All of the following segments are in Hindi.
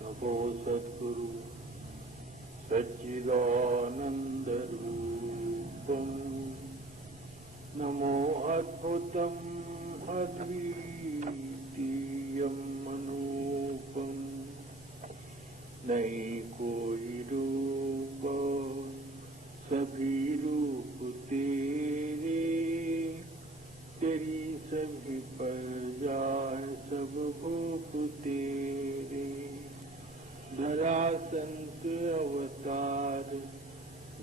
नमो सद्गुरु सच्चिदानंद रूपम नमो अद्भुतम अद्वितीयम अनूपम नहीं कोई रूप सभी रूप तेरे तेरी सभी पर जाए सब भूप तेरे धरा संत अवतार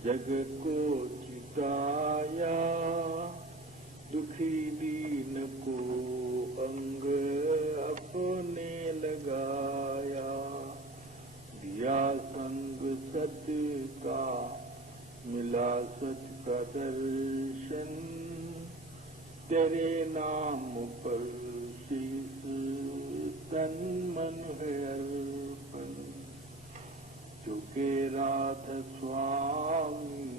जग को चिताया दुखी दीन को अंग अपने लगाया दिया संग सत्य का मिला सच का दर्शन तेरे नाम पर शीस तन मन है अर्पण चुके राध स्वामी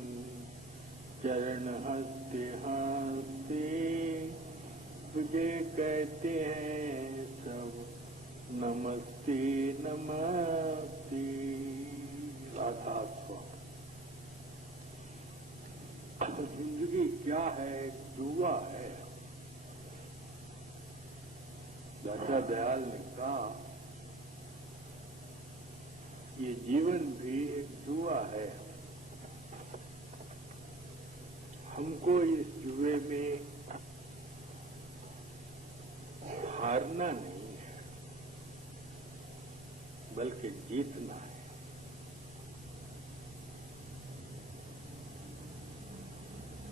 चरण हंसते हंसते तुझे कहते हैं सब नमस्ते नमस्ते। राधा स्वामी जिंदगी क्या है? जुआ है। दादा दयाल ने कहा ये जीवन भी एक जुआ है। हमको इस जुए में हारना नहीं है बल्कि जीतना है।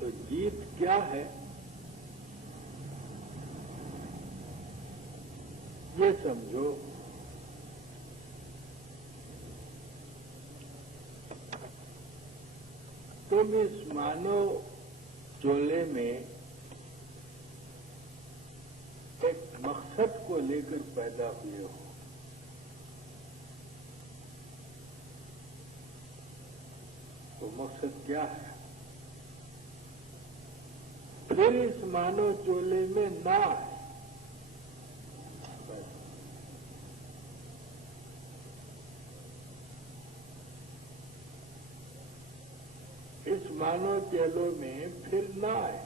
तो जीत क्या है ये समझो। तुम इस मानव चोले में एक मकसद को लेकर पैदा हुए हो। तो मकसद क्या है? फिर इस मानव चोले में ना है। इस मानव चेलों में फिर ना है।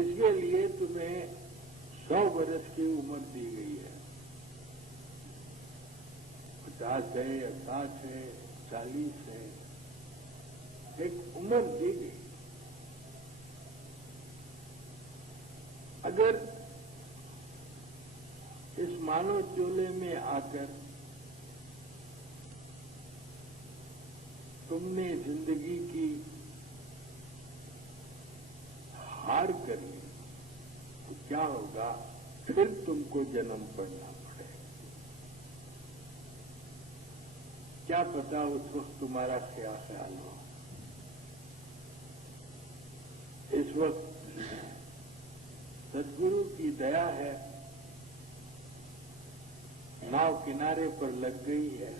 इसके लिए तुम्हें 100 वर्ष की उम्र दी गई है, 50 है या 60 है, 40 है, एक उम्र दी गई। अगर इस मानव चोले में आकर तुमने जिंदगी की हार कर ली तो क्या होगा? फिर तुमको जन्म पड़ना पड़ेगा। क्या पता उस वक्त तुम्हारा क्या ख्याल हो। इस वक्त सदगुरु की दया है, नाव किनारे पर लग गई है,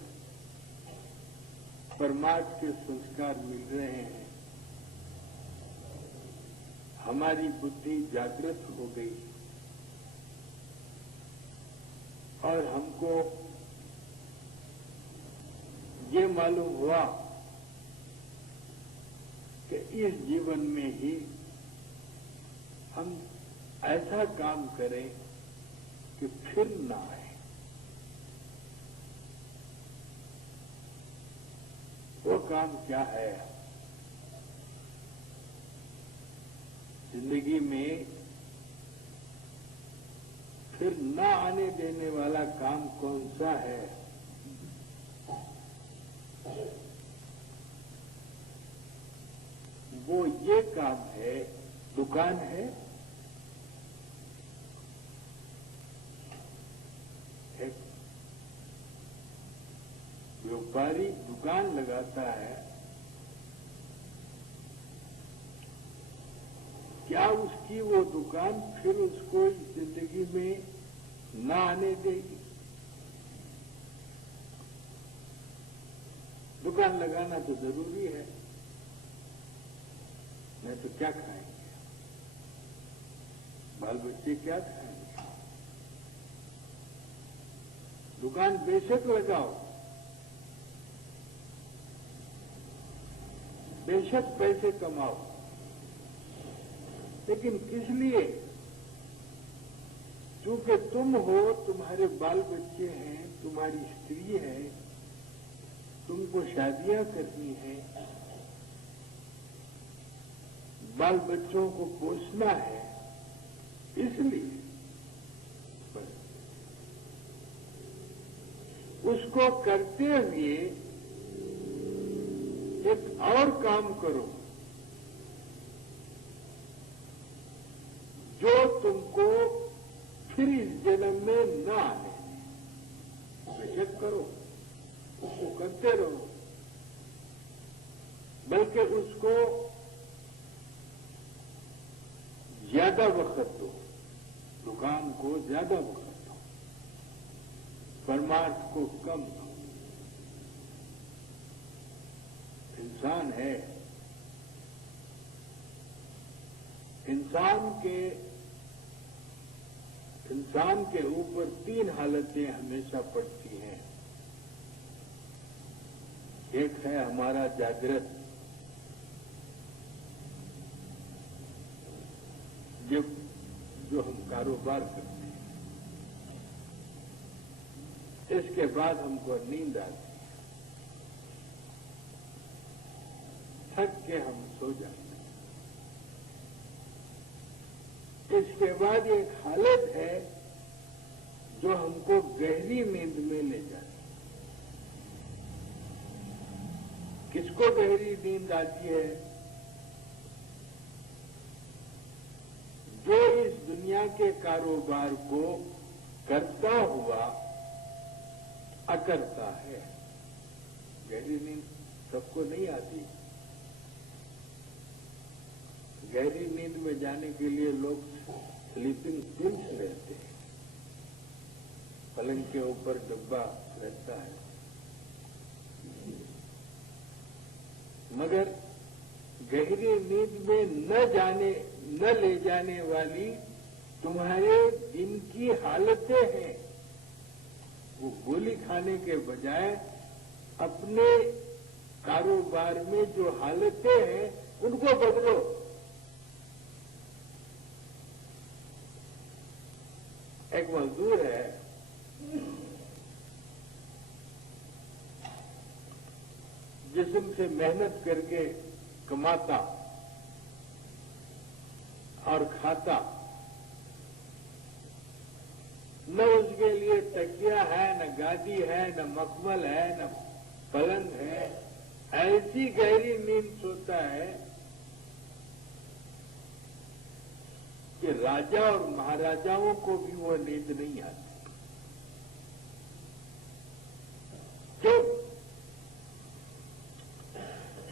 परमार्थ के संस्कार मिल रहे हैं, हमारी बुद्धि जागृत हो गई और हमको ये मालूम हुआ कि इस जीवन में ही हम ऐसा काम करें कि फिर ना आए। वो काम क्या है? जिंदगी में फिर न आने देने वाला काम कौन सा है? वो ये काम है, दुकान है, एक व्यापारी दुकान लगाता है, क्या उसकी वो दुकान फिर उसको जिंदगी में न आने देगी? दुकान लगाना तो जरूरी है, नहीं तो क्या खाएंगे? बाल बच्चे क्या खाएंगे? दुकान बेशक लगाओ, बेशक पैसे कमाओ, लेकिन किस लिए? क्योंकि तुम हो, तुम्हारे बाल बच्चे हैं, तुम्हारी स्त्री है, तुमको शादियां करनी है, बाल बच्चों को पोसना है, इसलिए बस उसको करते हुए एक और काम करो जो तुमको फिर इस जन्म में न आने दें। बेशक करो, उसको करते रहो, बल्कि उसको ज्यादा वक्त दो, दुकान को ज्यादा वक्त दो, परमार्थ को कम दो। इंसान है, इंसान के ऊपर 3 हालतें हमेशा पड़ती हैं। एक है हमारा जागृत, जो हम कारोबार करते हैं, इसके बाद हमको नींद आती है, थक के हम सो जाते हैं। इसके बाद एक हालत है जो हमको गहरी नींद में ले जाती है। किसको गहरी नींद आती है? जो इस दुनिया के कारोबार को करता हुआ अकरता है। गहरी नींद सबको नहीं आती। गहरी नींद में जाने के लिए लोग स्लीपिंग पिल्स लेते हैं, पलंग के ऊपर डब्बा रहता है, मगर गहरी नींद में न ले जाने वाली तुम्हारे दिन की हालतें हैं। वो गोली खाने के बजाय अपने कारोबार में जो हालतें हैं उनको बदलो। जिस्म से मेहनत करके कमाता और खाता, न उसके लिए तकिया है, न गादी है, न मखमल है, न पलंग है, ऐसी गहरी नींद सोता है कि राजा और महाराजाओं को भी वो नींद नहीं आती। क्यों?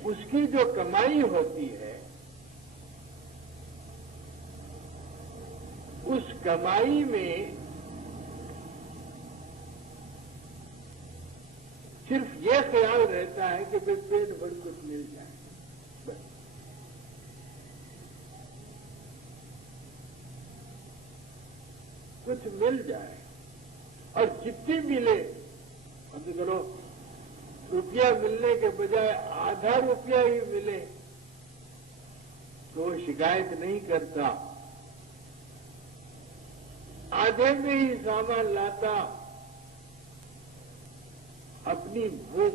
उसकी जो कमाई होती है, उस कमाई में सिर्फ ये ख्याल रहता है कि फिर पेट भर कुछ मिल जाए, बस। कुछ मिल जाए, और जितनी मिले, समझ करो रुपया मिलने के बजाय आधा रुपया ही मिले तो वो शिकायत नहीं करता, आधे में ही सामान लाता, अपनी भूख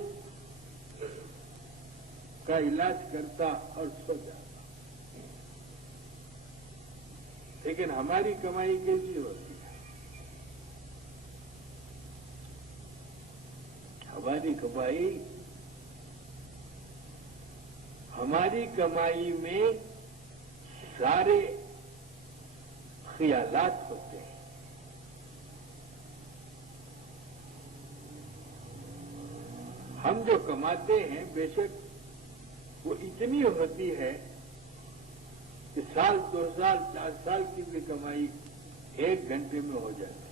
का इलाज करता और सो जाता। लेकिन हमारी कमाई कैसी होती है? हमारी कमाई में सारे ख्यालात होते हैं। हम जो कमाते हैं बेशक वो इतनी होती है कि साल, 2 साल, 4 साल की भी कमाई 1 घंटे में हो जाती है।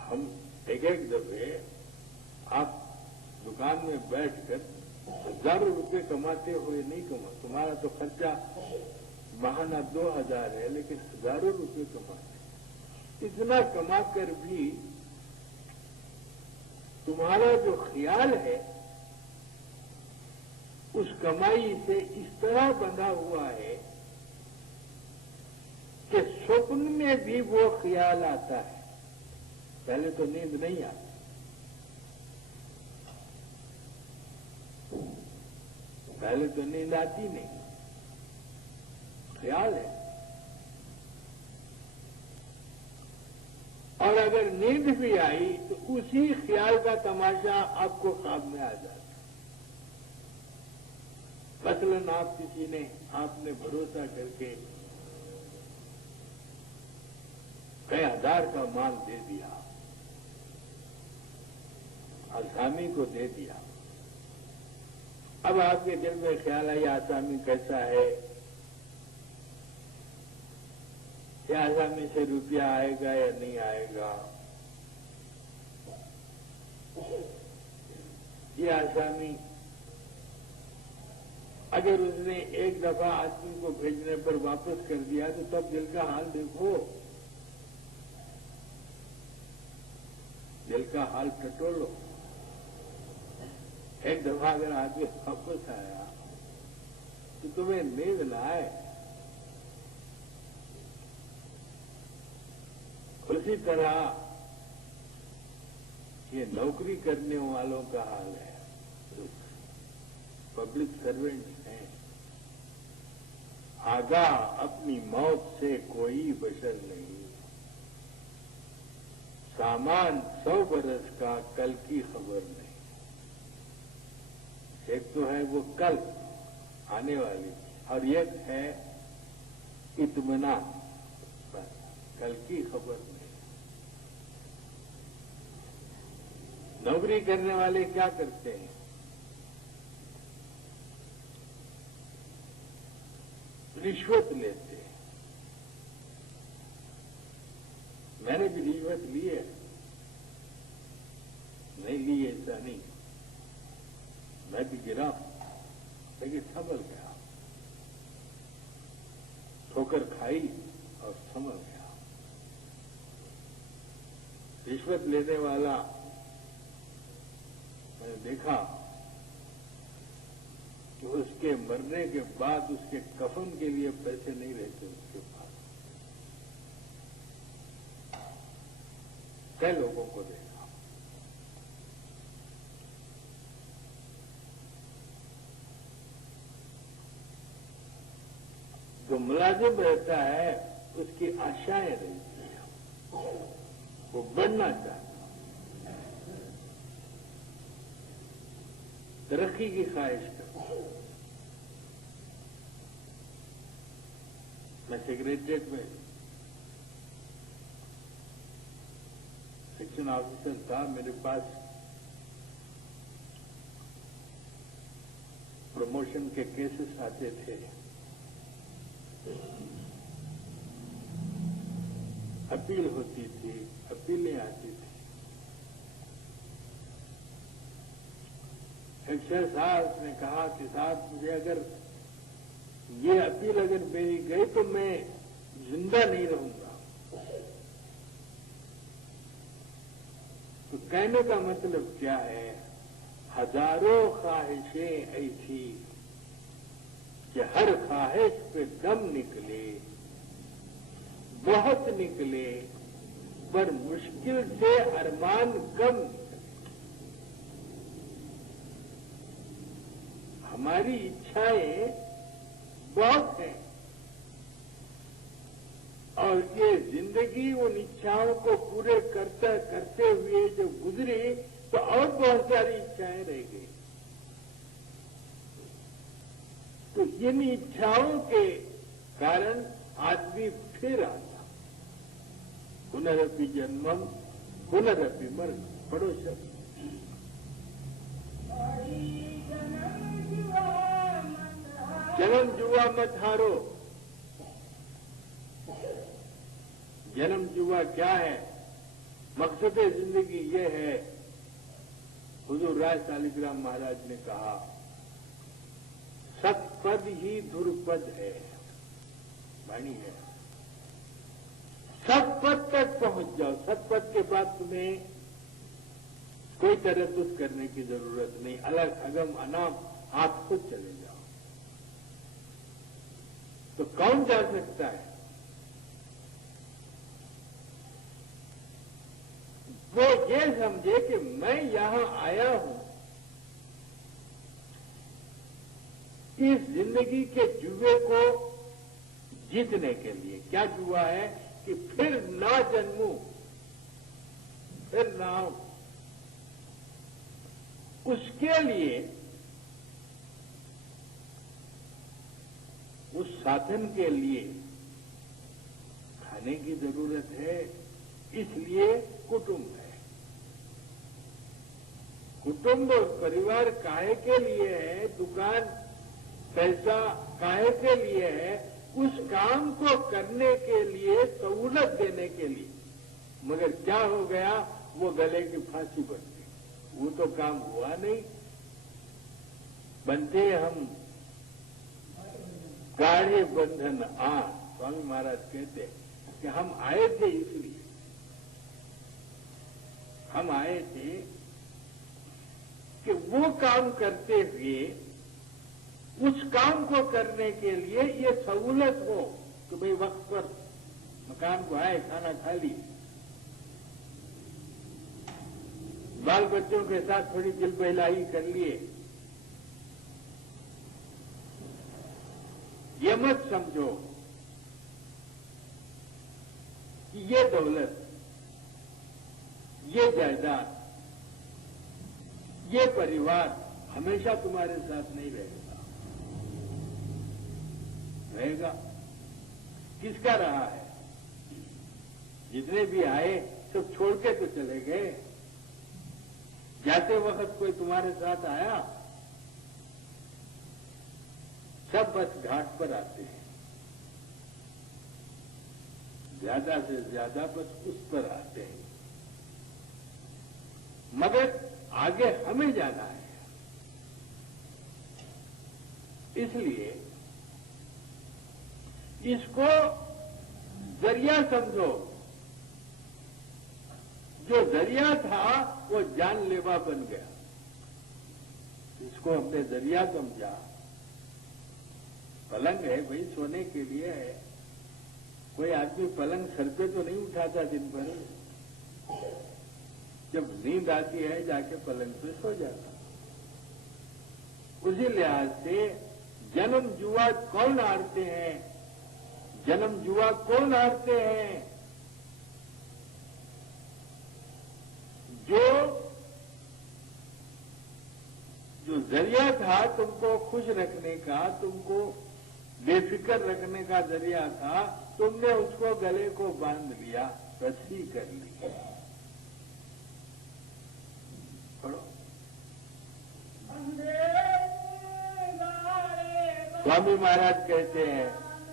हम एक दफे आप दुकान में बैठकर हजारों रुपए कमाते हुए नहीं कमा, तुम्हारा तो खर्चा महाना 2000 है, लेकिन हजारों रुपए कमाते। इतना कमाकर भी तुम्हारा जो ख्याल है उस कमाई से इस तरह बंधा हुआ है कि स्वप्न में भी वो ख्याल आता है। पहले तो नींद नहीं आती, पहले तो नींद आती नहीं, ख्याल है। और अगर नींद भी आई तो उसी ख्याल का तमाशा आपको ख्वाब में आ जाता। मसलन आपने भरोसा करके कई हजार का माल दे दिया, आसामी को दे दिया। अब आपके दिल में ख्याल आया आसामी कैसा है, या आसामी से रुपया आएगा या नहीं आएगा, ये आसामी अगर उसने एक दफा आदमी को भेजने पर वापस कर दिया तो तब दिल का हाल देखो, दिल का हाल टटोलो। एक दफा अगर आदमी वापस आया तो तुम्हें नींद ना आए। उसी तरह ये नौकरी करने वालों का हाल है, पब्लिक सर्वेंट्स हैं। आगाह अपनी मौत से कोई बशर नहीं, सामान 100 बरस का कल की खबर नहीं। एक तो है वो कल आने वाली, और एक है इत्मीनान, कल की खबर नहीं। नौकरी करने वाले क्या करते हैं? रिश्वत लेते हैं। मैंने भी रिश्वत ली है, नहीं ली ऐसा नहीं, मैं भी गिरा लेकिन संभल गया, ठोकर खाई और संभल गया। रिश्वत लेने वाला मैंने देखा कि उसके मरने के बाद उसके कफन के लिए पैसे नहीं रहते उसके पास। कई लोगों को देखा। जो मुलाजिम रहता है उसकी आशाएं रहती हैं, वो बढ़ना चाहता है, तरक्की की ख्वाहिश करता है। मैं सेक्रेटरिएट में सेक्शन ऑफिसर था, मेरे पास प्रमोशन के केसेस आते थे। अपील होती थी, अपीलें आती थी। एक शेख साहब ने कहा कि साहब मुझे अगर ये अपील अगर मेरी गई तो मैं जिंदा नहीं रहूंगा। तो कहने का मतलब क्या है, हजारों ख्वाहिशें ऐसी कि हर ख्वाहिश पे दम निकले, बहुत निकले, पर मुश्किल से अरमान कम निकले। हमारी इच्छाएं बहुत हैं और ये जिंदगी उन इच्छाओं को पूरे करते हुए जब गुजरी तो और बहुत सारी इच्छाएं रह गई। तो इन इच्छाओं के कारण आदमी फिर आता, पुनरपि जन्मम पुनरपि मरण। पढ़ो शब्द, जन्म जुआ मत हारो। जन्म जुआ क्या है? मकसद जिंदगी ये है, हुजूर राय सालिग्राम महाराज ने कहा, सतपद ही दुर्पद है। वाणी है, सतपद तक पहुंच जाओ। सतपद के बाद तुम्हें कोई तरद्दुद करने की जरूरत नहीं, अलग अगम अनाम आप खुद चले जाओ। तो कौन जा सकता है? वो ये समझे कि मैं यहां आया हूं इस जिंदगी के जुए को जीतने के लिए। क्या जुआ है? कि फिर ना जन्मूं, फिर ना आऊं। उसके लिए, उस साधन के लिए खाने की जरूरत है, इसलिए कुटुंब है। कुटुंब और परिवार काहे के लिए है? दुकान पैसा काहे के लिए है? उस काम को करने के लिए, सहूलत देने के लिए। मगर क्या हो गया? वो गले की फांसी बन गई, वो तो काम हुआ नहीं। बनते हम गाढ़े बंधन आ। स्वामी महाराज कहते हैं कि हम आए थे, इसलिए हम आए थे कि वो काम करते हुए, उस काम को करने के लिए ये सहूलत हो कि भाई वक्त पर मकान को आए, खाना खा ली, बाल बच्चों के साथ थोड़ी दिल बहलाही कर लिए। ये मत समझो कि ये दौलत, ये जायदाद, ये परिवार हमेशा तुम्हारे साथ नहीं रहेगा। रहेगा किसका रहा है? जितने भी आए सब छोड़ के तो चले गए। जाते वक्त कोई तुम्हारे साथ आया? सब बस घाट पर आते हैं, ज्यादा से ज्यादा बस उस पर आते हैं। मगर आगे हमें जाना है, इसलिए इसको जरिया समझो। जो जरिया था वो जानलेवा बन गया। इसको हमने जरिया समझा। पलंग है भाई, सोने के लिए है। कोई आदमी पलंग सर पे तो नहीं उठाता दिन भर, जब नींद आती है जाके पलंग पे सो जाता। उसी लिहाज से जन्म जुआ कौन हारते हैं? जन्म जुआ कौन हारते हैं? जो जरिया था तुमको खुश रखने का, तुमको बेफिक्र रखने का जरिया था, तुमने उसको गले को बांध लिया, रस्सी कर ली। पढ़ो। स्वामी महाराज कहते हैं,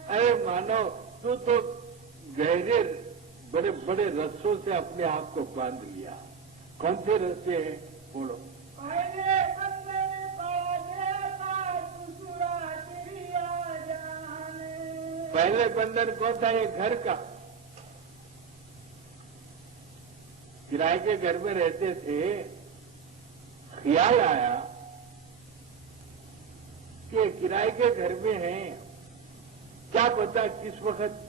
अरे मानव, तू तो गहरे बड़े बड़े रस्सों से अपने आप को बांध लिया। कौन से रस्से हैं? बोलो। पहले बंधन कौन था? ये घर का। किराए के घर में रहते थे, ख्याल आया कि किराए के घर में हैं, क्या पता किस वक्त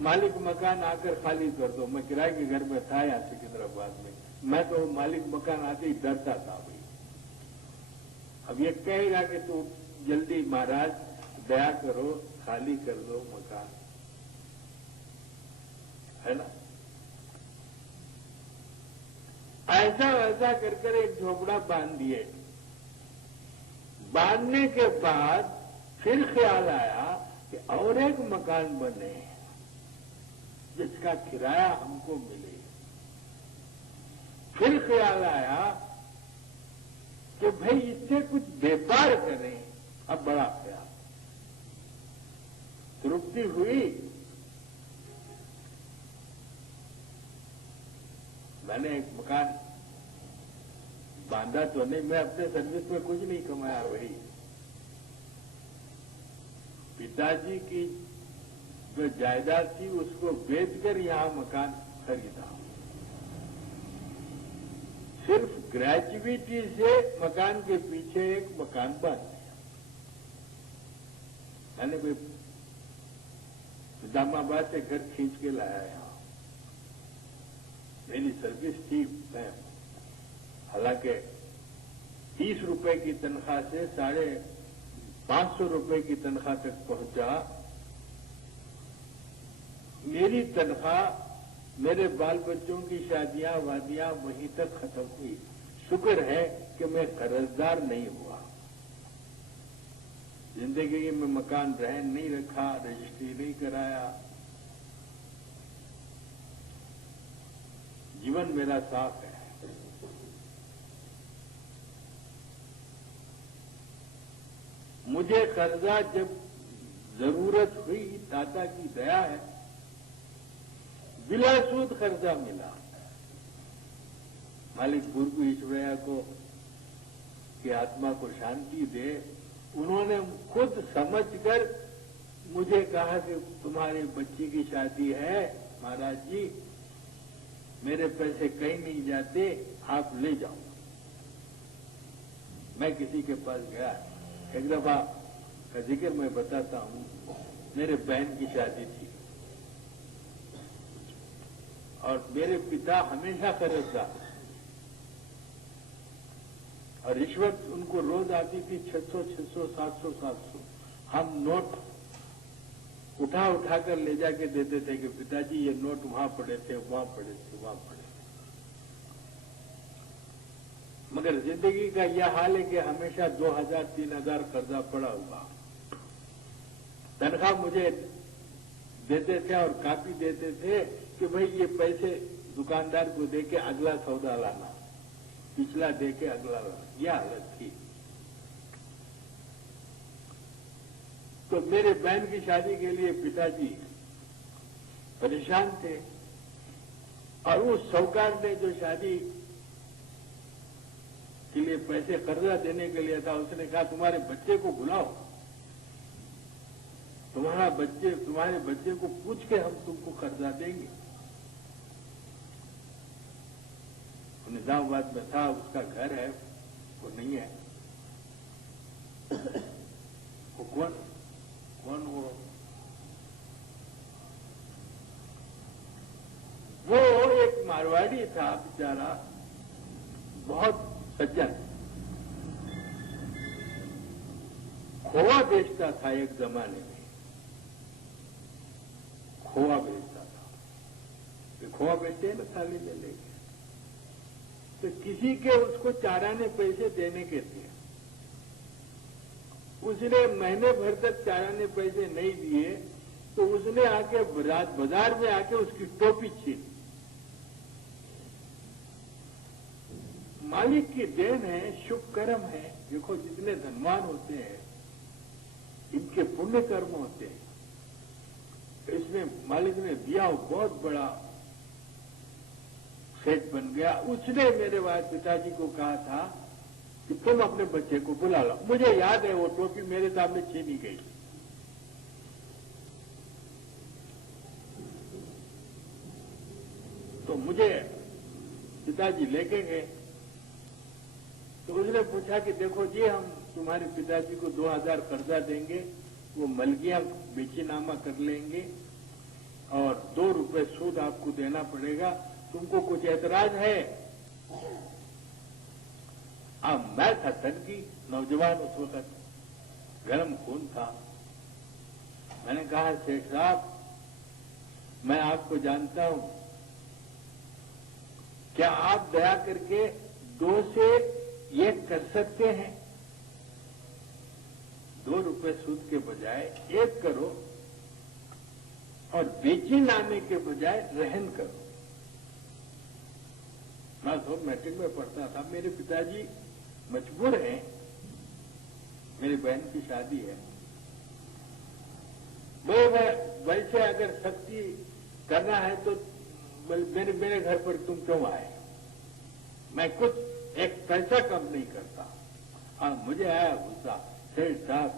मालिक मकान आकर खाली कर दो। मैं किराए के घर में था यहां सिकंदराबाद में, मैं तो मालिक मकान आते ही डरता था भाई। अब ये कहेगा कि तू जल्दी महाराज दया करो, खाली कर दो मकान, है ना? ऐसा वैसा कर कर एक झोपड़ा बांध दिए। बांधने के बाद फिर ख्याल आया कि और एक मकान बने जिसका किराया हमको मिले। फिर ख्याल आया कि भाई इससे कुछ व्यापार करें। अब बड़ा ख्याल, तृप्ति हुई। मैंने एक मकान बांधा तो नहीं, मैं अपने सर्विस में कुछ नहीं कमाया भाई। पिताजी की जो जायदाद थी उसको बेचकर यहां मकान खरीदा। सिर्फ ग्रेजुएटी से मकान के पीछे एक मकान बन गया। मैंने कोई निजामाबाद से घर खींच के लाया यहां। मेरी सर्विस थी, मैं हालांकि 30 रुपए की तनख्वाह से 550 रुपए की तनख्वाह तक पहुंचा। मेरी तनख्वाह, मेरे बाल बच्चों की शादियां वादियां वहीं तक खत्म हुई। शुक्र है कि मैं कर्जदार नहीं हुआ। जिंदगी में मकान रहन नहीं रखा, रजिस्ट्री नहीं कराया, जीवन मेरा साफ है। मुझे कर्जा जब जरूरत हुई, दाता की दया है, बिला सूद कर्जा मिला। मालिक पूर्व ईश्वरया को की आत्मा को शांति दे, उन्होंने खुद समझकर मुझे कहा कि तुम्हारी बच्ची की शादी है महाराज जी, मेरे पैसे कहीं नहीं जाते, आप ले जाओ। मैं किसी के पास गया, एक दफा का जिक्र मैं बताता हूं। मेरे बहन की शादी थी और मेरे पिता हमेशा कर्जदार और रिश्वत उनको रोज आती थी 600, 700। हम नोट उठा उठा कर ले जाके देते थे कि पिताजी ये नोट वहां पड़े थे, वहां पड़े थे, वहां पड़े थे। मगर जिंदगी का यह हाल है कि हमेशा 2000, 3000 कर्जा पड़ा हुआ। तनख्वाह मुझे देते थे और कापी देते थे कि भाई ये पैसे दुकानदार को देके अगला सौदा लाना, पिछला देके अगला लाना, यह हालत थी। तो मेरे बहन की शादी के लिए पिताजी परेशान थे और उस साहूकार ने जो शादी के लिए पैसे कर्जा देने के लिए था, उसने कहा तुम्हारे बच्चे को बुलाओ, तुम्हारे बच्चे को पूछ के हम तुमको कर्जा देंगे। निजामाबाद में था, उसका घर है, वो नहीं है। वो कौन वो एक मारवाड़ी था बेचारा, बहुत सज्जन, खोआ बेचता था एक जमाने में, खोआ बेचता था। तो खोआ बेचते हैं ना थाली में लेके, तो किसी के उसको चाराने पैसे देने के थे, उसने महीने भर तक चाराने पैसे नहीं दिए, तो उसने आके बाजार में आके उसकी टोपी छीनी। मालिक की देन है, शुभ कर्म है। देखो जितने धनवान होते हैं इनके पुण्य कर्म होते हैं। तो इसमें मालिक ने दिया, बहुत बड़ा सेठ बन गया। उसने मेरे पिताजी को कहा था कि तुम अपने बच्चे को बुला लो। मुझे याद है वो टोपी मेरे सामने छीनी गई। तो मुझे पिताजी लेके गए, तो उसने पूछा कि देखो जी, हम तुम्हारे पिताजी को 2000 कर्जा देंगे, वो मलगियां बेचीनामा कर लेंगे और 2 रुपए सूद आपको देना पड़ेगा, तुमको कुछ ऐतराज है? अब मैं था तनकी नौजवान, उस वक्त गर्म खून था। मैंने कहा सेठ साहब, मैं आपको जानता हूं, क्या आप दया करके 2 से 1 कर सकते हैं? 2 रुपए सूद के बजाय 1 करो और बेचीनामे के बजाय रहन करो। मैं तो मैट्रिक में पढ़ता था, मेरे पिताजी मजबूर हैं, मेरी बहन की शादी है। वैसे अगर सख्ती करना है तो मेरे घर पर तुम क्यों आए? मैं कुछ एक पैसा कम नहीं करता। और मुझे आया गुस्सा, सेठ साहब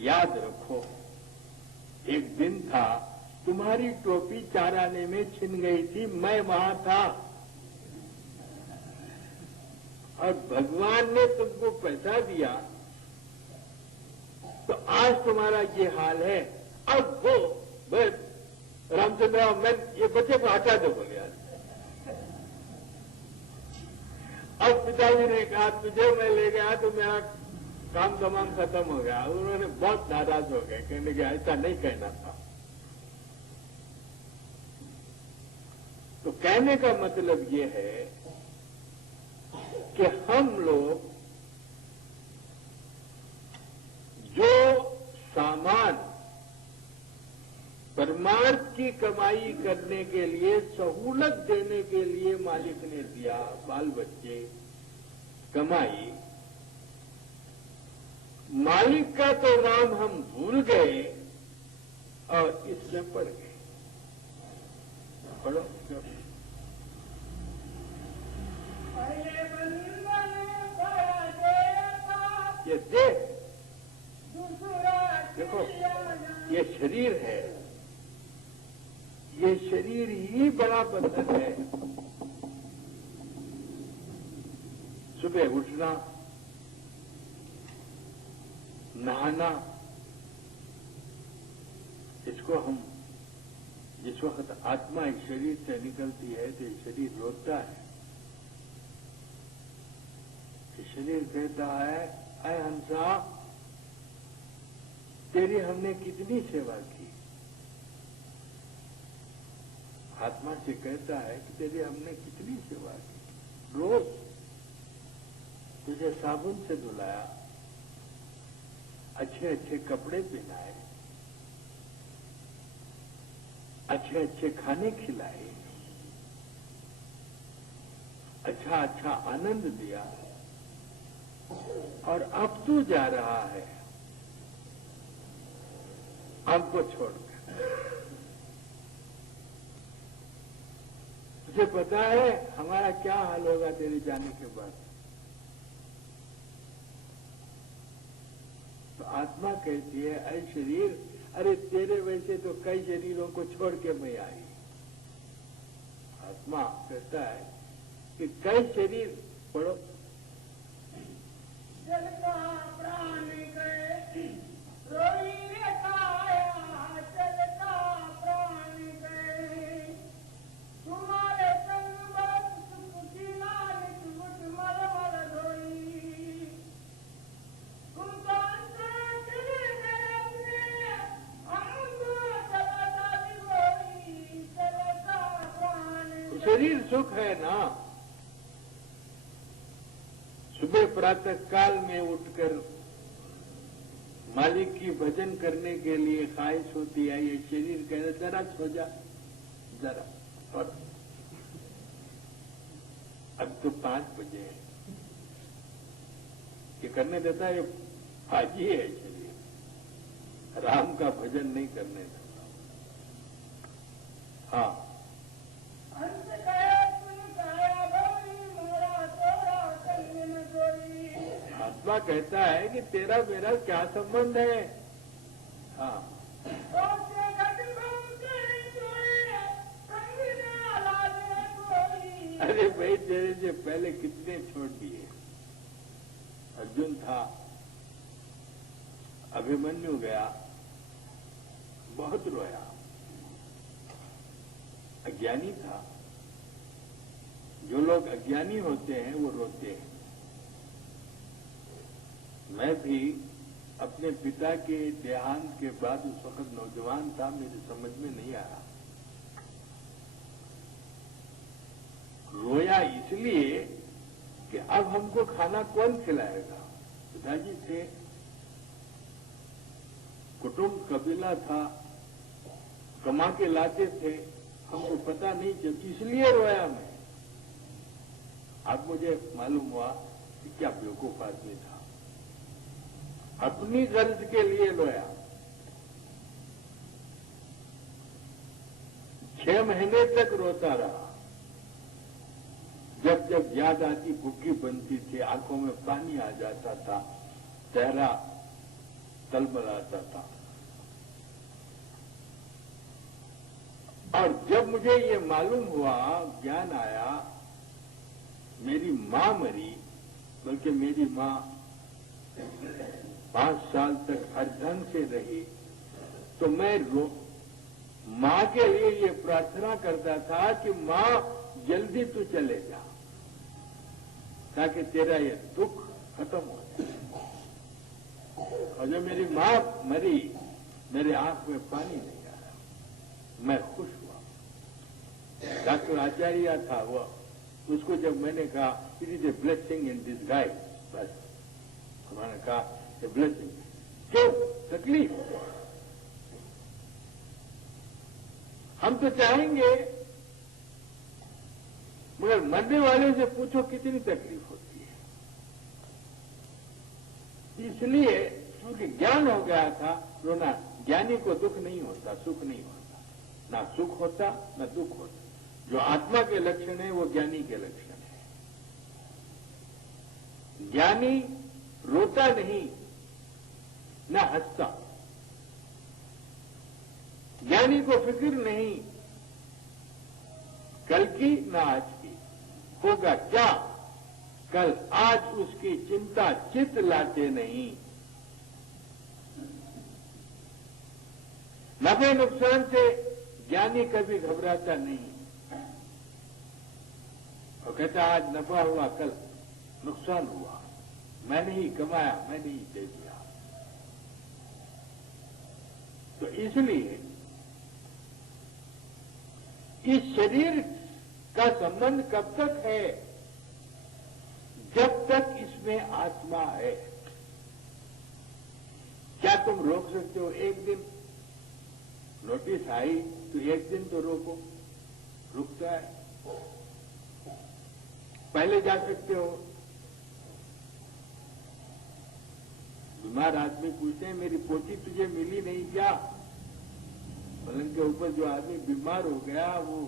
याद रखो, एक दिन था तुम्हारी टोपी चाराने में छिन गई थी, मैं वहां था और भगवान ने तुमको पैसा दिया, तो आज तुम्हारा ये हाल है। अब वो रामचंद्र, मैं ये बच्चे को हटा दो बोले। अब पिताजी ने कहा तुझे मैं ले गया तो मेरा काम तमाम खत्म हो गया। उन्होंने बहुत नाराज हो गए, कहने के ऐसा नहीं कहना था। तो कहने का मतलब ये है कि हम लोग जो सामान परमार्थ की कमाई करने के लिए, सहूलत देने के लिए मालिक ने दिया, बाल बच्चे, कमाई, मालिक का तो नाम हम भूल गए और इसमें पड़ गए। पढ़ो ये देखो, ये शरीर है, ये शरीर ही बड़ा बंधन है। सुबह उठना, नहाना, इसको हम जिस वक्त आत्मा इस शरीर से निकलती है तो ये शरीर रोता है। ये शरीर कहता है, ऐ हंसा, तेरी हमने कितनी सेवा की। आत्मा से कहता है कि तेरी हमने कितनी सेवा की। रोज तुझे साबुन से धुलाया, अच्छे अच्छे कपड़े पहनाए, अच्छे अच्छे खाने खिलाए, अच्छा अच्छा आनंद दिया, और अब तू जा रहा है हमको छोड़कर। तुझे पता है हमारा क्या हाल होगा तेरे जाने के बाद? तो आत्मा कहती है, ऐ शरीर, अरे तेरे वैसे तो कई शरीरों को छोड़ के मैं आई। आत्मा कहता है कि कई शरीर, पढ़ो, चलता प्राण गए, रोई रे काया, चलता प्राण गए, तुम्हारे संग शरीर सुख है ना। सुबह प्रातः काल में उठकर मालिक की भजन करने के लिए ख्वाहिश होती है, ये शरीर कहता जरा सो जा, जरा। और अब तो 5 बजे है, ये करने देता है, ये फाजी है शरीर, राम का भजन नहीं करने देता। हाँ, आत्मा कहता है कि तेरा मेरा क्या संबंध है। हाँ, अरे भाई तेरे से पहले कितने छोड़ दिए। अर्जुन था, अभिमन्यु गया, बहुत रोया। अज्ञानी था, जो लोग अज्ञानी होते हैं वो रोते हैं। मैं भी अपने पिता के देहांत के बाद उस वक्त नौजवान था, मेरे समझ में नहीं आया। रोया इसलिए कि अब हमको खाना कौन खिलाएगा। पिताजी थे, कुटुंब कबीला था, कमा के लाते थे, हमको पता नहीं जब, इसलिए रोया मैं। अब मुझे मालूम हुआ कि क्या बेवकूफ आदमी था, अपनी गर्ज के लिए रोया। 6 महीने तक रोता रहा। जब जब याद आती, भूखी बनती थी, आंखों में पानी आ जाता था, चेहरा तलमलाता था। और जब मुझे ये मालूम हुआ, ज्ञान आया, मेरी मां मरी, बल्कि मेरी मां 5 साल तक हर ढंग से रही, तो मैं मां के लिए ये प्रार्थना करता था कि मां जल्दी तू चले जा, ताकि तेरा ये दुख खत्म हो जाए। और जब मेरी मां मरी, मेरे आंख में पानी नहीं आया, मैं खुश हुआ। डॉक्टर आचार्य था वो, उसको जब मैंने कहा it is a blessing in disguise, बस उन्होंने कहा ए ब्लेसिंग। क्यों तकलीफ? हम तो चाहेंगे, मगर मरने वाले से पूछो कितनी तकलीफ होती है। इसलिए क्योंकि ज्ञान हो गया था, रोना। ज्ञानी को दुख नहीं होता, सुख नहीं होता, ना सुख होता ना दुख होता। जो आत्मा के लक्षण है वो ज्ञानी के लक्षण है। ज्ञानी रोता नहीं, ना हंसता। ज्ञानी को फिक्र नहीं कल की ना आज की, होगा क्या कल, आज उसकी चिंता चित लाते नहीं। नफे नुकसान से ज्ञानी कभी घबराता नहीं। वो कहता आज नफा हुआ, कल नुकसान हुआ, मैंने ही कमाया, मैंने ही दे दिया। तो इसलिए इस शरीर का संबंध कब तक है? जब तक इसमें आत्मा है। क्या तुम रोक सकते हो? एक दिन नोटिस आई तो एक दिन तो रोको, रुकता है। पहले जा सकते हो। बीमार आदमी पूछते हैं मेरी पोती तुझे मिली नहीं क्या? पलंग के ऊपर जो आदमी बीमार हो गया, वो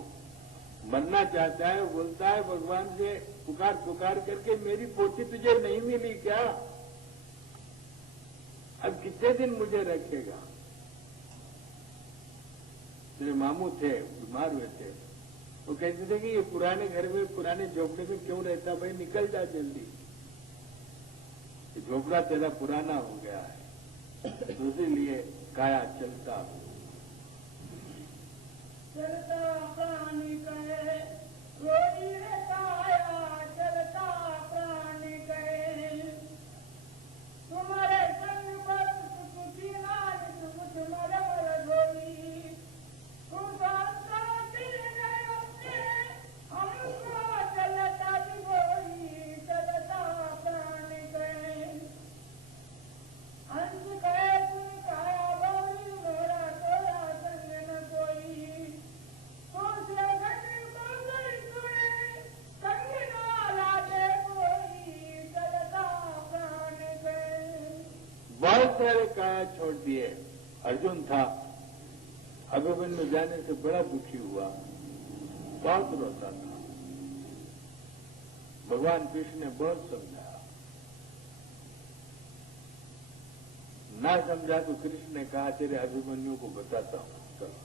मरना चाहता है, वो बोलता है भगवान से पुकार पुकार करके मेरी पोती तुझे नहीं मिली क्या? अब कितने दिन मुझे रखेगा? मेरे मामू थे, बीमार हुए थे, वो कहते थे कि ये पुराने घर में, पुराने झोपड़े में क्यों रहता भाई, निकल जा जल्दी, झोपड़ा तेरा पुराना हो गया है, तो इसीलिए काया चलता हो। चलता प्राणी कहे रोई रे काया, चलता प्राणी कहे तुम्हारे संग पर सुखी नार, तुम तुम्हारे मर रोई, तुम सारे काया छोड़ दिए। अर्जुन था, अभिमन्यु जाने से बड़ा दुखी हुआ, बहुत रोता था। भगवान कृष्ण ने बहुत समझाया, ना समझा तो कृष्ण ने कहा तेरे अभिमन्यु को बताता हूं। चलो,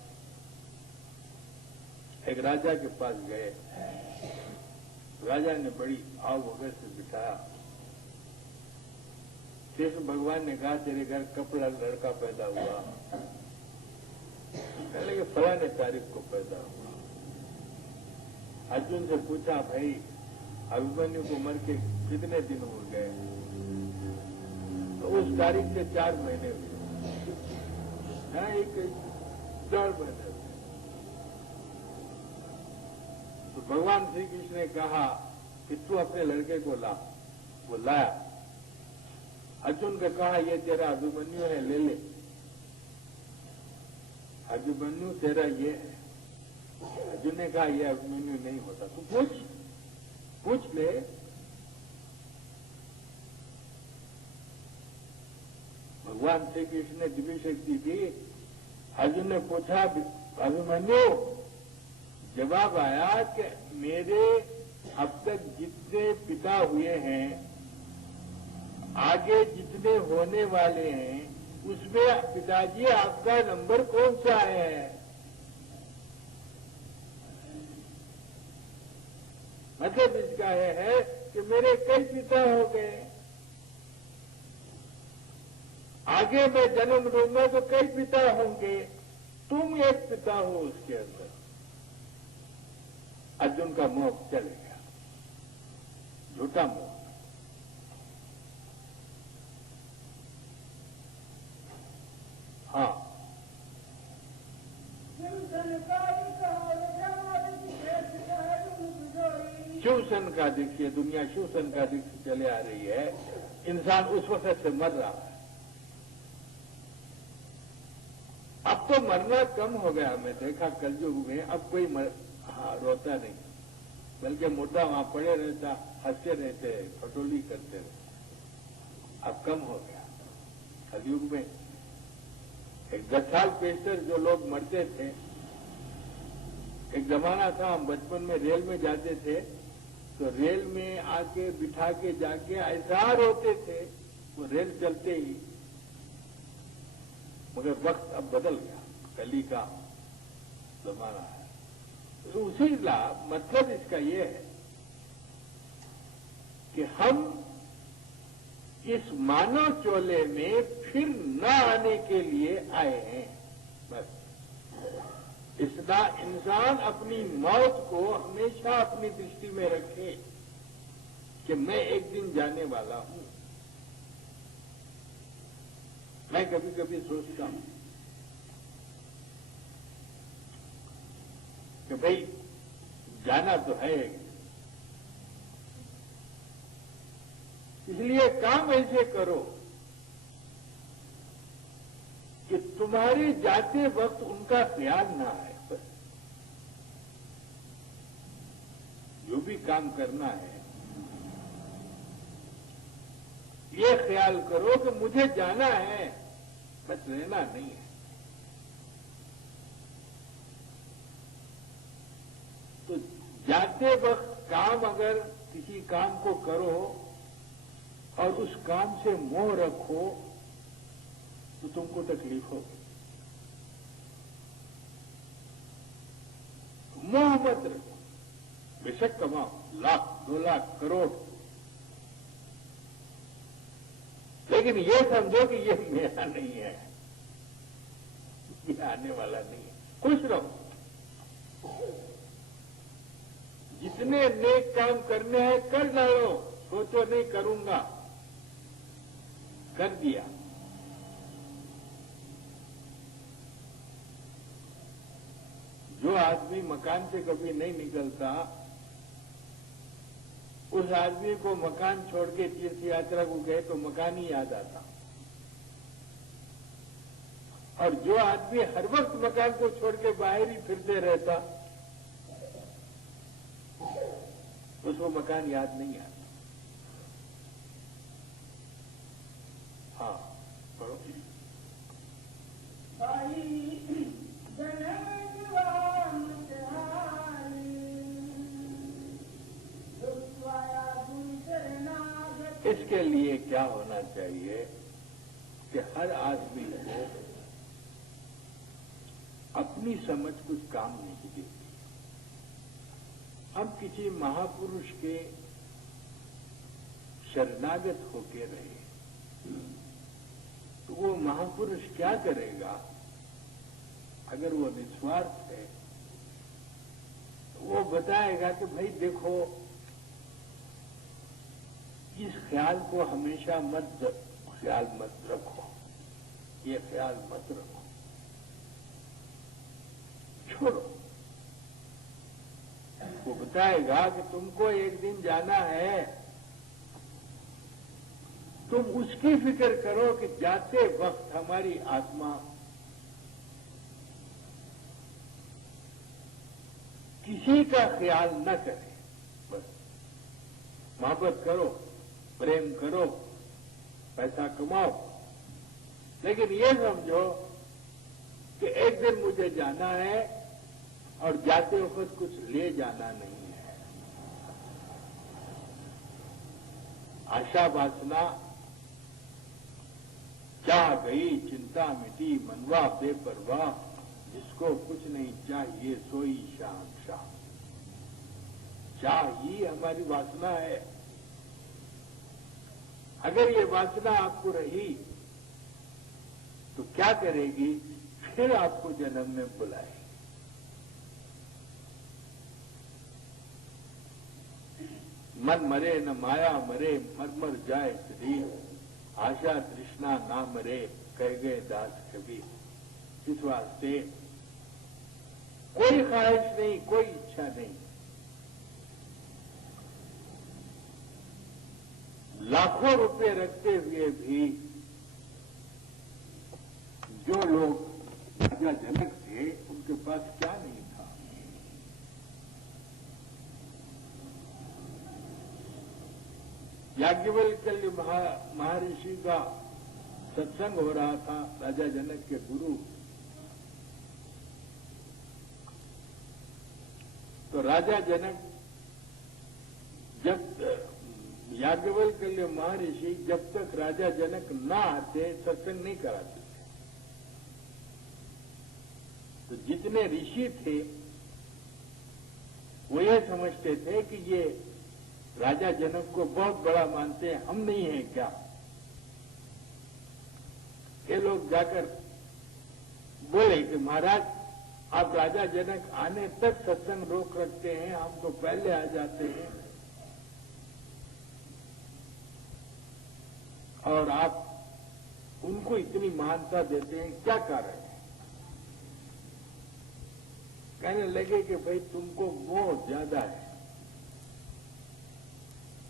एक राजा के पास गए। राजा ने बड़ी भाव वगैरह से बिठाया। कृष्ण भगवान ने कहा तेरे घर कपड़ा लड़का पैदा हुआ, कहने के फलाने तारीख को पैदा हुआ। अर्जुन से पूछा भाई अभिमन्यु को मर के कितने दिन हो गए? तो उस तारीख से 4 महीने हुए। हाँ, एक 4 महीने हुए। तो भगवान श्री कृष्ण ने कहा कि तू अपने लड़के को ला। वो लाया। अर्जुन ने कहा ये तेरा अभिमन्यु है, ले ले। अभिमन्यु तेरा ये है। अर्जुन ने कहा ये अभिमन्यु नहीं होता, तू पूछ ले। भगवान श्री कृष्ण ने दिव्य शक्ति दी। अर्जुन ने पूछा अभिमन्यु, जवाब आया कि मेरे अब तक जितने पिता हुए हैं, आगे जितने होने वाले हैं, उसमें पिताजी आपका नंबर कौन सा है? मतलब इसका है कि मेरे कई पिता हो गए, आगे मैं जन्म लूंगा तो कई पिता होंगे, तुम एक पिता हो उसके अंदर। अर्जुन का मोह चले गया, झूठा मोह। हाँ, शिवसन का देखिए, दुनिया शिवसन का दिख चले आ रही है। इंसान उस वक्त से मर रहा है। अब तो मरना कम हो गया। मैं देखा कलयुग में अब कोई रोता नहीं, बल्कि मुर्दा वहां पड़े रहता, हंसते रहते, खटोली करते रहते। अब कम हो गया कलयुग में। एक 10 साल पेशतर जो लोग मरते थे, एक जमाना था हम बचपन में रेल में जाते थे तो रेल में आके बिठा के जाके ऐसा रोते थे वो रेल चलते ही। मगर वक्त अब बदल गया, कली का जमाना है। तो उसी मतलब इसका ये है कि हम इस मानव चोले में फिर न आने के लिए आए हैं। बस इसका इंसान अपनी मौत को हमेशा अपनी दृष्टि में रखे कि मैं एक दिन जाने वाला हूं। मैं कभी कभी सोचता हूं कि भाई जाना तो है, इसलिए काम ऐसे करो कि तुम्हारे जाते वक्त उनका ख्याल ना आए। बस जो भी काम करना है ये ख्याल करो कि मुझे जाना है, बस रहना नहीं है। तो जाते वक्त काम, अगर किसी काम को करो और उस काम से मोह रखो तो तुमको तकलीफ होगी। मोह मत रखो, बेशक कमाओ, 1 लाख 2 लाख करोड़, लेकिन ये समझो कि ये मेरा नहीं है, ये आने वाला नहीं है। खुश रहो। जितने नेक काम करने हैं कर डालो, सोचो नहीं करूंगा, कर दिया। जो आदमी मकान से कभी नहीं निकलता, उस आदमी को मकान छोड़ के तीर्थ यात्रा को गए तो मकान ही याद आता। और जो आदमी हर वक्त मकान को छोड़ के बाहर ही फिरते रहता, उसको मकान याद नहीं आता। हाँ, पढ़ो। इसके लिए क्या होना चाहिए कि हर आदमी को अपनी समझ कुछ काम नहीं देती। हम किसी महापुरुष के शरणागत होके रहे तो वो महापुरुष क्या करेगा? अगर वो निस्वार्थ है तो वो बताएगा कि भाई देखो, इस ख्याल को हमेशा ख्याल मत रखो, ये ख्याल मत रखो, छोड़ो। वो बताएगा कि तुमको एक दिन जाना है, तुम उसकी फिक्र करो कि जाते वक्त हमारी आत्मा किसी का ख्याल न करे। बस मोहब्बत करो, प्रेम करो, पैसा कमाओ, लेकिन ये समझो कि एक दिन मुझे जाना है और जाते वक्त कुछ ले जाना नहीं है। आशा वासना चाह गई, चिंता मिटी, मनवा बेपरवाह, जिसको कुछ नहीं चाहिए सोई शाम शाम। चाह ही हमारी वासना है। अगर ये वासना आपको रही तो क्या करेगी? फिर आपको जन्म में बुलाएगी। मन मरे न माया मरे, मर मर जाए शरीर, आशा तृष्णा ना मरे, कह गए दास कबीर। इस वास्ते कोई ख्वाहिश नहीं, कोई इच्छा नहीं। लाखों रुपए रखते हुए भी जो लोग राजा जनक थे उनके पास क्या नहीं था? याज्ञवल्क्य महर्षि का सत्संग हो रहा था राजा जनक के गुरु। तो राजा जनक जब याज्ञवल्क्य महर्षि जब तक राजा जनक ना आते सत्संग नहीं कराते थे। तो जितने ऋषि थे वो ये समझते थे कि ये राजा जनक को बहुत बड़ा मानते हैं, हम नहीं हैं क्या? ये लोग जाकर बोले कि महाराज आप राजा जनक आने तक सत्संग रोक रखते हैं, हम तो पहले आ जाते हैं और आप उनको इतनी महानता देते हैं, क्या कारण है? कहने लगे कि भाई तुमको मोह ज्यादा है,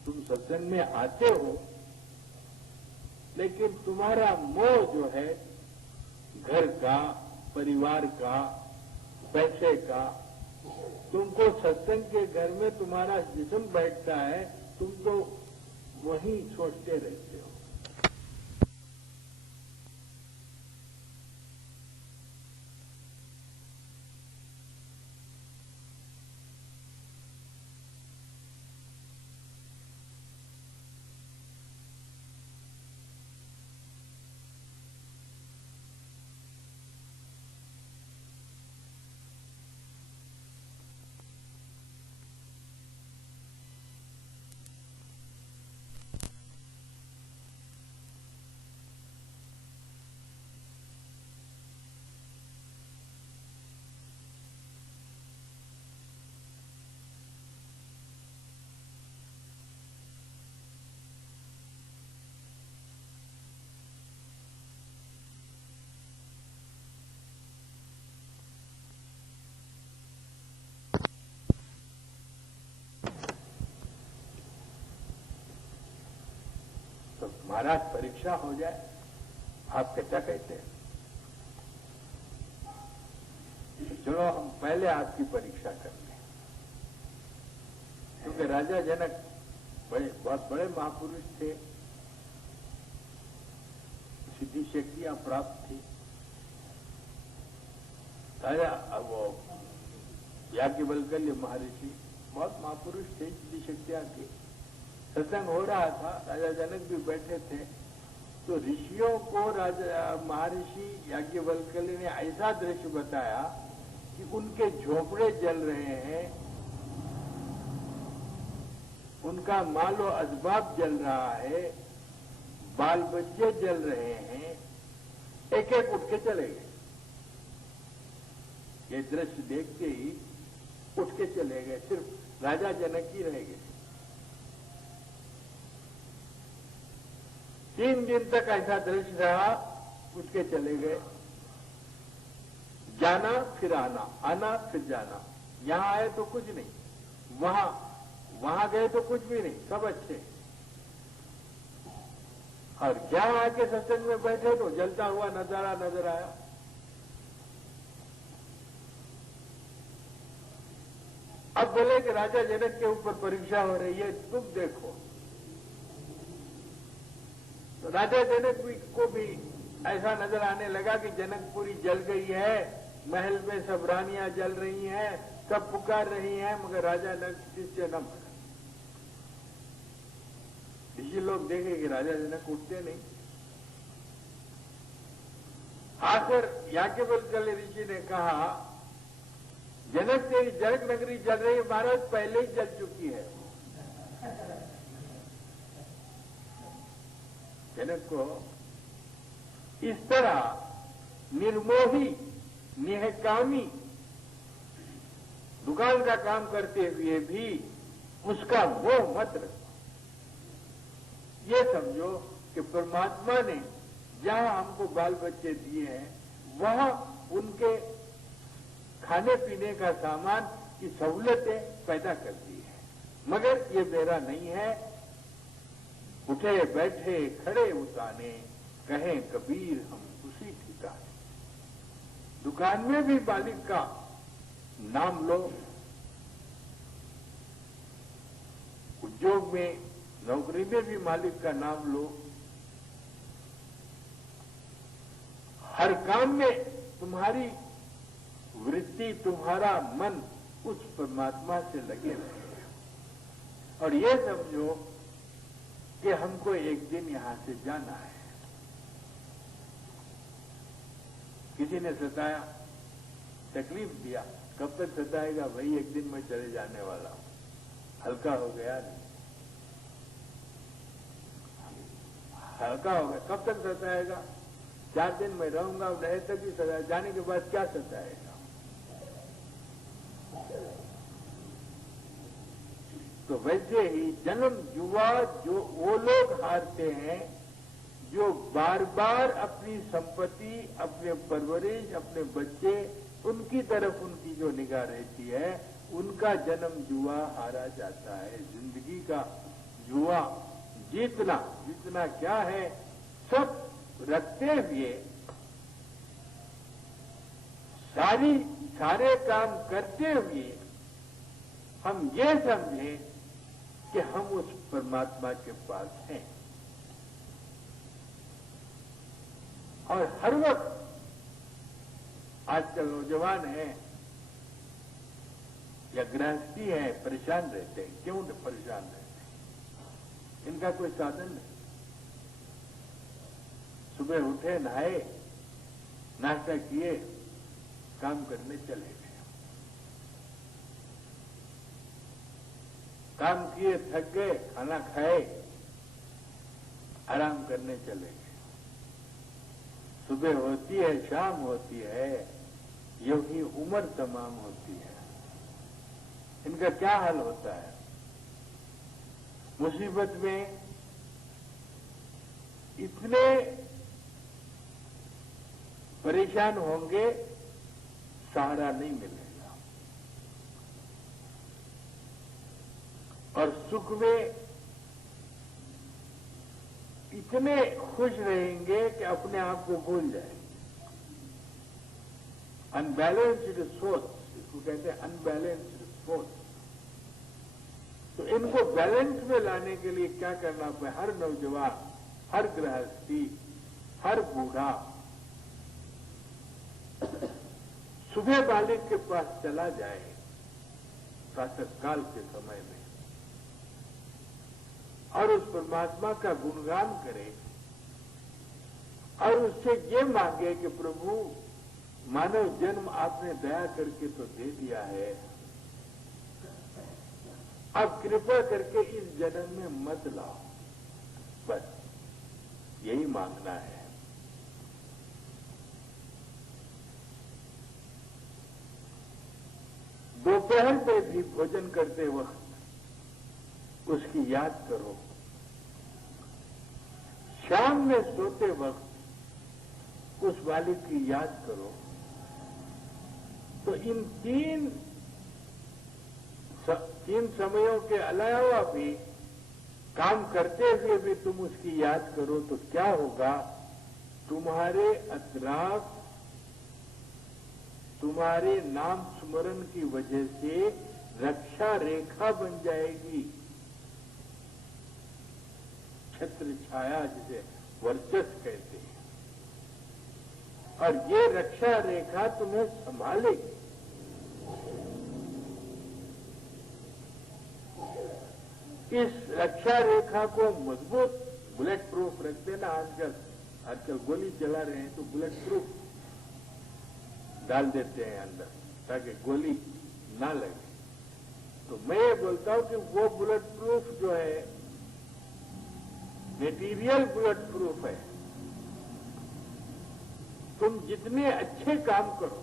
तुम सत्संग में आते हो लेकिन तुम्हारा मोह जो है घर का, परिवार का, पैसे का, तुमको सत्संग के घर में तुम्हारा जिस्म बैठता है, तुम तो वहीं सोचते रहते हो। तो महाराज परीक्षा हो जाए, आप क्या कहते हैं? चलो हम पहले आपकी परीक्षा करते हैं, क्योंकि राजा जनक बहुत बड़े महापुरुष थे। सिद्धि शक्तियां प्राप्त थी। राजा वो याज्ञवल्क्य महर्षि बहुत महापुरुष थे, सिद्धि शक्तियां थी। सत्संग हो रहा था, राजा जनक भी बैठे थे, तो ऋषियों को राजा महर्षि याज्ञवल्क्य ने ऐसा दृश्य बताया कि उनके झोपड़े जल रहे हैं, उनका मालो असबाब जल रहा है, बाल बच्चे जल रहे हैं, एक एक उठ के चले गए। ये दृश्य देखते ही उठ के चले गए, सिर्फ राजा जनक ही रह गए। 3 दिन तक ऐसा दृश्य रहा, उठ के चले गए। जाना फिर आना, आना फिर जाना। यहां आए तो कुछ नहीं, वहां गए तो कुछ भी नहीं, सब अच्छे। और क्या आके सत्संग में बैठे तो जलता हुआ नजारा नजर आया। अब बोले कि राजा जनक के ऊपर परीक्षा हो रही है, तुम देखो। तो राजा जनक को भी ऐसा नजर आने लगा कि जनकपुरी जल गई है, महल में सब रानियां जल रही हैं, सब पुकार रही हैं, मगर राजा जनक से न मरा। ऋषि लोग देखे कि राजा जनक उठते नहीं। आखिर याज्ञवल्क्य ऋषि ने कहा, जनक तेरी जनक नगरी जल रही है, महाराज पहले ही जल चुकी है। जनक को इस तरह निर्मोही निहकामी दुकान का काम करते हुए भी उसका मोह मत रखो। ये समझो कि परमात्मा ने जहां हमको बाल बच्चे दिए हैं, वहां उनके खाने पीने का सामान की सहूलतें पैदा कर दी है, मगर ये मेरा नहीं है। उठे बैठे खड़े उताने, कहें कबीर हम उसी ठिकाने। दुकान में भी मालिक का नाम लो, उद्योग में नौकरी में भी मालिक का नाम लो, हर काम में तुम्हारी वृत्ति, तुम्हारा मन उस परमात्मा से लगे रहे। और ये समझो कि हमको एक दिन यहां से जाना है। किसी ने सताया, तकलीफ दिया, कब तक सताएगा भाई, एक दिन मैं चले जाने वाला हूं, हल्का हो गया नहीं, हल्का हो गया, कब तक सताएगा, 4 दिन मैं रहूंगा, रहे तक भी सताएगा, जाने के बाद क्या सताएगा। तो वैसे ही जन्म जुआ जो वो लोग हारते हैं जो बार बार अपनी संपत्ति, अपने परवरिश, अपने बच्चे, उनकी तरफ उनकी जो निगाह रहती है, उनका जन्म जुआ हारा जाता है। जिंदगी का जुआ जीतना, जीतना क्या है, सब रखते हुए सारे काम करते हुए हम ये समझें कि हम उस परमात्मा के पास हैं। और हर वक्त आजकल नौजवान हैं या गृहस्थी है, परेशान रहते हैं। क्यों परेशान रहते हैं? इनका कोई साधन नहीं। सुबह उठे, नहाए, नाश्ता किए, काम करने चले गए। काम किए, थक गए, खाना खाए, आराम करने चले गए। सुबह होती है, शाम होती है, यूं ही उम्र तमाम होती है। इनका क्या हाल होता है? मुसीबत में इतने परेशान होंगे, सहारा नहीं मिलेगा। और सुख में इतने खुश रहेंगे कि अपने आप को भूल जाएंगे। अनबैलेंस्ड सोच, इसको कहते हैं अनबैलेंस्ड सोच। तो इनको बैलेंस में लाने के लिए क्या करना पड़े? हर नौजवान, हर गृहस्थी, हर बूढ़ा सुबह बालिक के पास चला जाए प्रातःकाल के समय में और उस परमात्मा का गुणगान करे और उससे ये मांगे कि प्रभु मानव जन्म आपने दया करके तो दे दिया है, अब कृपा करके इस जन्म में मत लाओ, बस यही मांगना है। दोपहर पे भी भोजन करते वक्त उसकी याद करो, शाम में सोते वक्त उस बालिक की याद करो। तो इन तीन समयों के अलावा भी काम करते हुए भी तुम उसकी याद करो तो क्या होगा, तुम्हारे अतराफ तुम्हारे नाम स्मरण की वजह से रक्षा रेखा बन जाएगी, छत्र छाया जिसे वर्चस्व कहते हैं, और ये रक्षा रेखा तुम्हें संभालेगी। इस रक्षा रेखा को मजबूत बुलेट प्रूफ रख देना। आजकल गोली चला रहे हैं तो बुलेट प्रूफ डाल देते हैं अंदर ताकि गोली ना लगे। तो मैं ये बोलता हूं कि वो बुलेट प्रूफ जो है मेटीरियल बुलेट प्रूफ है। तुम जितने अच्छे काम करो,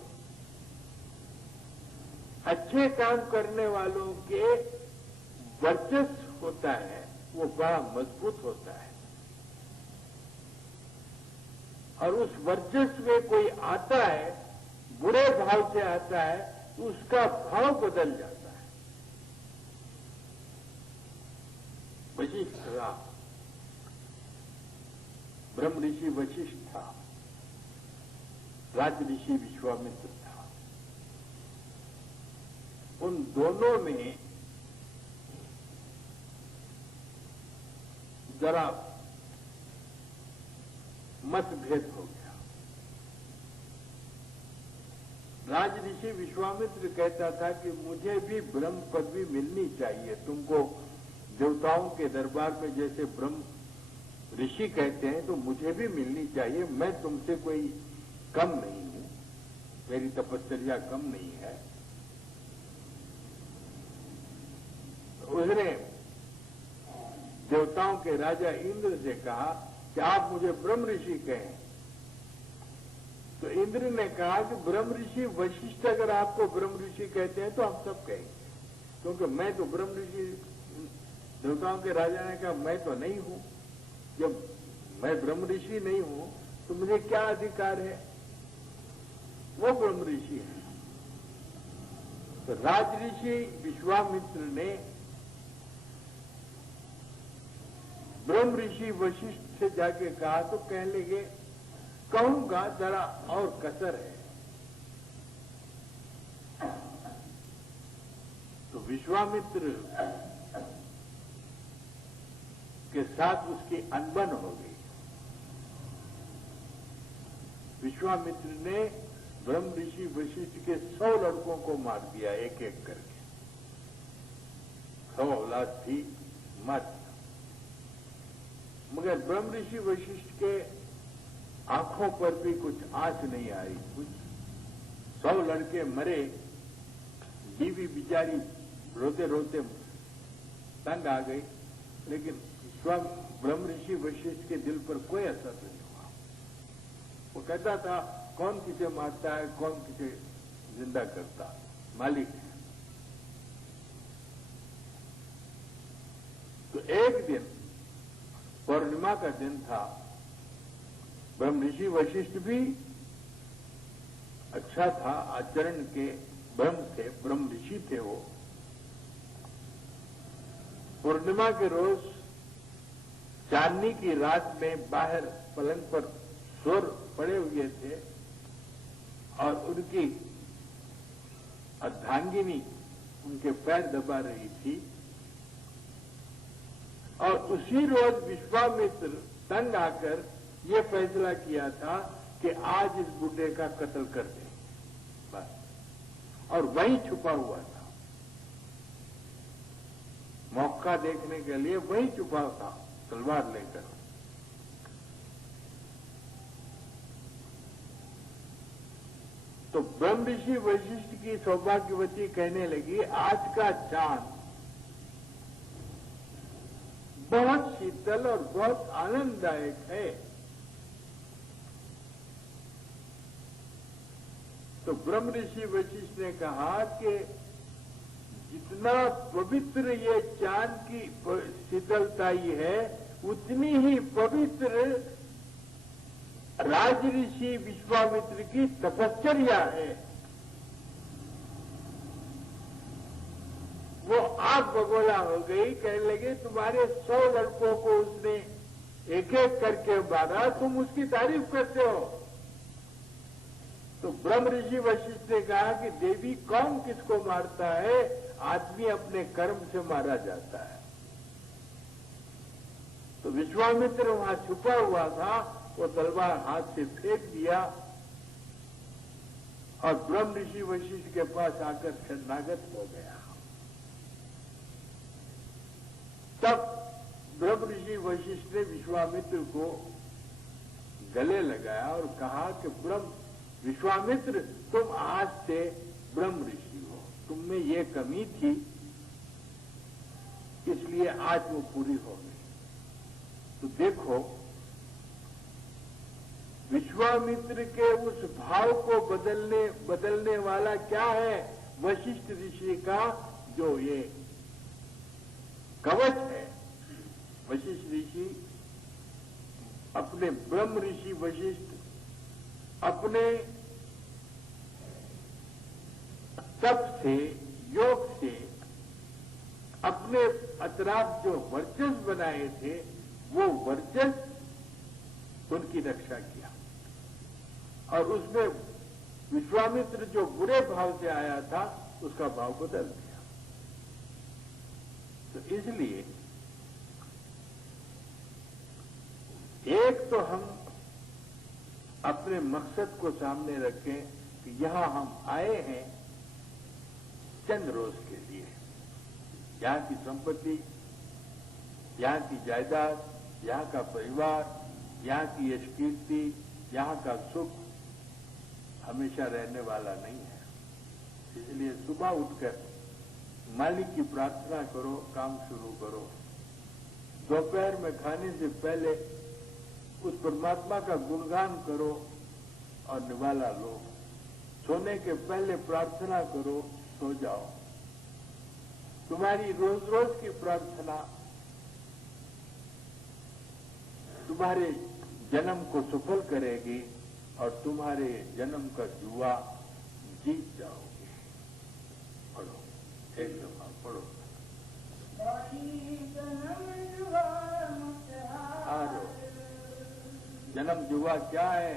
अच्छे काम करने वालों के वर्चस्व होता है वो बड़ा मजबूत होता है, और उस वर्चस्व में कोई आता है बुरे भाव से आता है तो उसका भाव बदल जाता है। वशिष्ठ था, ब्रह्म ऋषि वशिष्ठ था, राज ऋषि विश्वामित्र था। उन दोनों में जरा मतभेद हो गया। राज ऋषि विश्वामित्र कहता था कि मुझे भी ब्रह्म पदवी मिलनी चाहिए, तुमको देवताओं के दरबार में जैसे ब्रह्म ऋषि कहते हैं तो मुझे भी मिलनी चाहिए, मैं तुमसे कोई कम नहीं हूं, मेरी तपस्या कम नहीं है। उसने देवताओं के राजा इंद्र से कहा कि आप मुझे ब्रह्म ऋषि कहें। तो इंद्र ने कहा कि ब्रह्म ऋषि वशिष्ठ अगर आपको ब्रह्म ऋषि कहते हैं तो हम सब कहेंगे, क्योंकि मैं तो ब्रह्म ऋषि। देवताओं के राजा ने कहा मैं तो नहीं हूं, जब मैं ब्रह्म ऋषि नहीं हूं तो मुझे क्या अधिकार है, वो ब्रह्म ऋषि है। तो राज ऋषि विश्वामित्र ने ब्रह्म ऋषि वशिष्ठ से जाके कहा तो कहने लगे कहूंगा जरा और कसर है। तो विश्वामित्र के साथ उसकी अनबन हो गई। विश्वामित्र ने ब्रह्म ऋषि वशिष्ठ के 100 लड़कों को मार दिया, एक एक करके। 100 औलाद थी, मार दिया। मगर ब्रह्म ऋषि वशिष्ठ के आंखों पर भी कुछ आंच नहीं आई। कुछ 100 लड़के मरे, बीवी बिचारी रोते रोते तंग आ गई, लेकिन ब्रह्म ऋषि वशिष्ठ के दिल पर कोई असर नहीं हुआ। वो कहता था कौन किसे मारता है, कौन किसे जिंदा करता, मालिक है। तो एक दिन पूर्णिमा का दिन था, ब्रह्म ऋषि वशिष्ठ भी अच्छा था, आचरण के ब्रह्म थे, ब्रह्म ऋषि थे वो। पूर्णिमा के रोज चांदनी की रात में बाहर पलंग पर सोर पड़े हुए थे और उनकी अर्धांगिनी उनके पैर दबा रही थी। और उसी रोज विश्वामित्र तंग आकर ये फैसला किया था कि आज इस बुड्ढे का कत्ल कर दें, बस। और वहीं छुपा हुआ था, मौका देखने के लिए वहीं छुपा था तलवार लेकर। तो ब्रह्म ऋषि वशिष्ठ की सौभाग्यवती कहने लगी, आज का चांद बहुत शीतल और बहुत आनंददायक है। तो ब्रह्म ऋषि वशिष्ठ ने कहा कि जितना पवित्र ये चांद की शीतलताई है, उतनी ही पवित्र राजऋषि विश्वामित्र की तपश्चर्या है। वो आग बगोला हो गई, कहने लगे तुम्हारे 100 लड़कों को उसने एक एक करके मारा, तुम उसकी तारीफ करते हो। तो ब्रह्म ऋषि वशिष्ठ ने कहा कि देवी कौन किसको मारता है, आदमी अपने कर्म से मारा जाता है। तो विश्वामित्र वहां छुपा हुआ था, वो तलवार हाथ से फेंक दिया और ब्रह्म ऋषि वशिष्ठ के पास आकर शरणागत हो गया। तब ब्रह्म ऋषि वशिष्ठ ने विश्वामित्र को गले लगाया और कहा कि विश्वामित्र, तुम आज से ब्रह्म ऋषि हो, तुम में ये कमी थी, इसलिए आज वो पूरी हो गई। तो देखो, विश्वामित्र के उस भाव को बदलने वाला क्या है, वशिष्ठ ऋषि का जो ये कवच है। वशिष्ठ ऋषि अपने ब्रह्म ऋषि वशिष्ठ अपने तप से, योग से अपने अतराफ जो वर्चस्व बनाए थे, वो वर्चस्व उनकी रक्षा किया और उसमें विश्वामित्र जो बुरे भाव से आया था, उसका भाव बदल दिया। तो इसलिए एक तो हम अपने मकसद को सामने रखें कि यहां हम आए हैं चंद रोज के लिए। यहां की संपत्ति, यहां की जायदाद, यहां का परिवार, यहां की यश कीर्ति, यहां का सुख हमेशा रहने वाला नहीं है। इसलिए सुबह उठकर मालिक की प्रार्थना करो, काम शुरू करो। दोपहर में खाने से पहले उस परमात्मा का गुणगान करो और निवाला लो। सोने के पहले प्रार्थना करो, सो जाओ। तुम्हारी रोज रोज की प्रार्थना तुम्हारे जन्म को सफल करेगी और तुम्हारे जन्म का जुआ जीत जाओगे। पढ़ो, एक दफा पढ़ो। जन्म जुआ क्या है?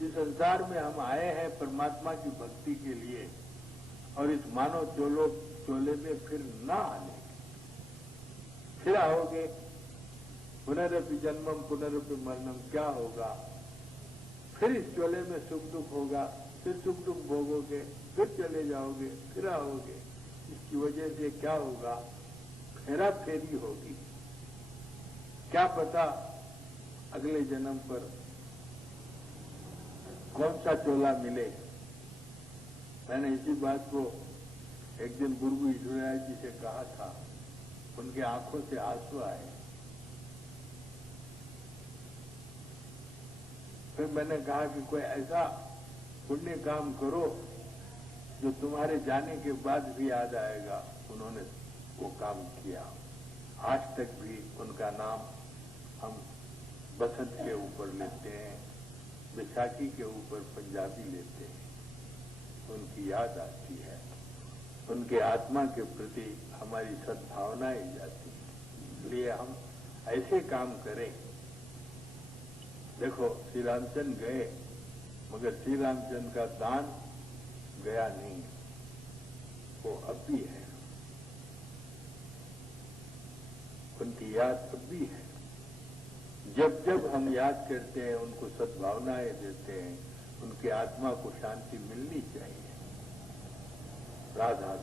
इस संसार में हम आए हैं परमात्मा की भक्ति के लिए और इस मानव चोले में फिर ना आने, फिर आओगे। पुनरपि जन्मम पुनरपि मरणम, क्या होगा? फिर इस चोले में सुख दुख होगा, फिर सुख दुख भोगोगे, फिर चले जाओगे, फिर आओगे। इसकी वजह से क्या होगा? फेरा फेरी होगी। क्या पता अगले जन्म पर कौन सा चोला मिले। मैंने इसी बात को एक दिन गुरु ईश्वराय जी से कहा था, उनके आंखों से आंसू आए। फिर मैंने कहा कि कोई ऐसा पुण्य काम करो जो तुम्हारे जाने के बाद भी याद आएगा। उन्होंने वो काम किया। आज तक भी उनका नाम हम बसंत के ऊपर लेते हैं, बैसाखी के ऊपर पंजाबी लेते हैं। उनकी याद आती है, उनके आत्मा के प्रति हमारी सद्भावनाएं जाती हैं। इसलिए हम ऐसे काम करें। देखो, श्री रामचंद्र गए, मगर श्री रामचंद्र का दान गया नहीं, वो अब भी है, उनकी याद अब भी है। जब जब हम याद करते हैं, उनको सद्भावनाएं देते हैं, उनकी आत्मा को शांति मिलनी चाहिए। राधा